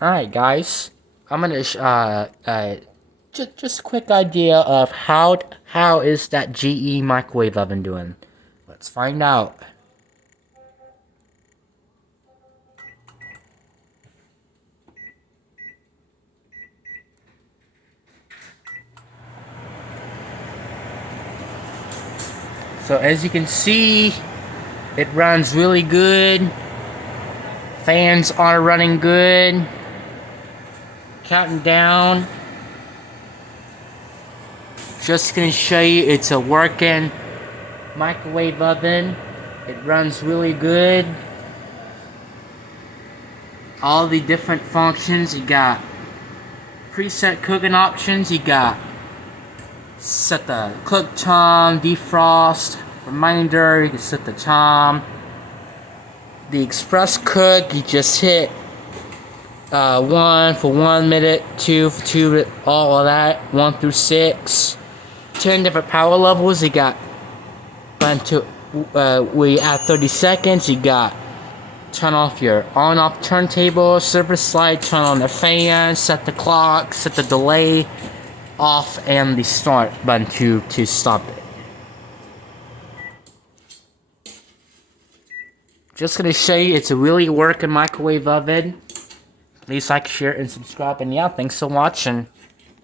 Alright guys, I'm gonna just a quick idea of how is that GE microwave oven doing. Let's find out. So as you can see, it runs really good. Fans are running good. Counting down. Just gonna show you it's a working microwave oven. It runs really good. All the different functions, you got preset cooking options, you got set the cook time, defrost, reminder, you can set the time. The express cook, you just hit 1 for 1 minute, 2 for 2, all of that, 1 through 6. 10 different power levels. You got we add 30 seconds. You got turn off your on-off turntable, surface slide, turn on the fan, set the clock, set the delay off, and the start button to stop it. Just gonna show you it's a really working microwave oven. Please like, share, and subscribe. And yeah, thanks for watching.